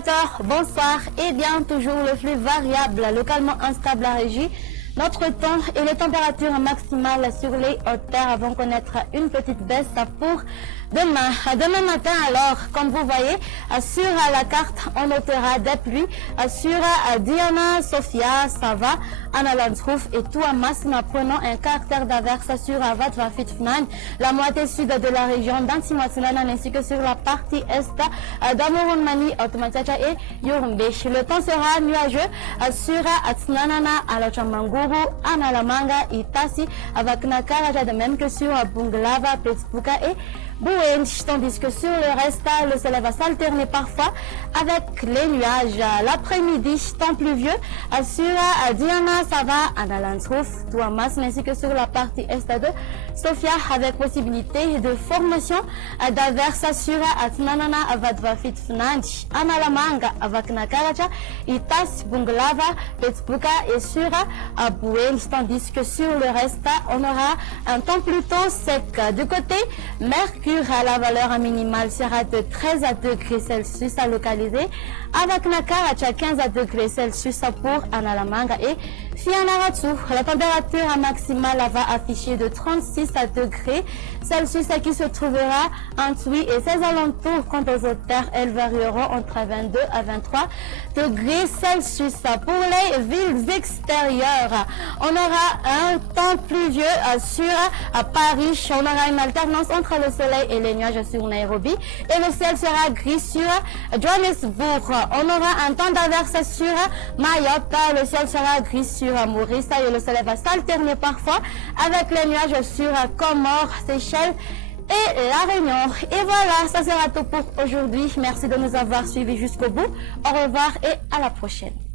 téléspectateurs, bonsoir. Et bien, toujours le flux variable, localement instable à Régie. Notre temps et les températures maximales sur les hauteurs vont connaître une petite baisse pour demain. Demain matin, alors, comme vous voyez, sur la carte, on notera des pluies sur Diana, Sofia, Sava, Analandrouf et Touamas, prenant un caractère d'averse sur Vatvafit Fnan, la moitié sud de la région d'Antimatsunanan ainsi que sur la partie est d'Amorunmani, Automatiacha et Yorumbe. Le temps sera nuageux sur Atsnanana, Alachamanguru, Analamanga, Itasi, Avaknakaraja, de même que sur Bunglava, Petspuka et Bouen, tandis que sur le reste, le soleil va s'alterner parfois avec les nuages. L'après-midi, temps pluvieux sur Diana, Sava, Analandrouf, Touamas, ainsi que sur la partie est de Sofia, avec possibilité de formation d'averses sur Atnanana, Avatvafit Fnanch, Analamanga, Avaknakaracha, Itas, Bunglava, Petspuka et sur Bouen, tandis que sur le reste, on aura un temps plutôt sec. Du côté Mercure, la valeur minimale sera de 13 degrés Celsius à localiser, avec Nakaracha 15 degrés Celsius pour Analamanga et Fianaratu. La température maximale va afficher de 36 degrés Celsius qui se trouvera entre 8 et 16 alentours. Quant aux hauteurs, elles varieront entre 22 à 23 degrés Celsius. Pour les villes extérieures, on aura un temps pluvieux sur Paris. On aura une alternance entre le soleil et les nuages sur Nairobi et le ciel sera gris sur Johannesburg. On aura un temps d'averse sur Mayotte, le ciel sera gris sur Maurice et le soleil va s'alterner parfois avec les nuages sur Comores, Seychelles et La Réunion. Et voilà, ça sera tout pour aujourd'hui. Merci de nous avoir suivis jusqu'au bout. Au revoir et à la prochaine.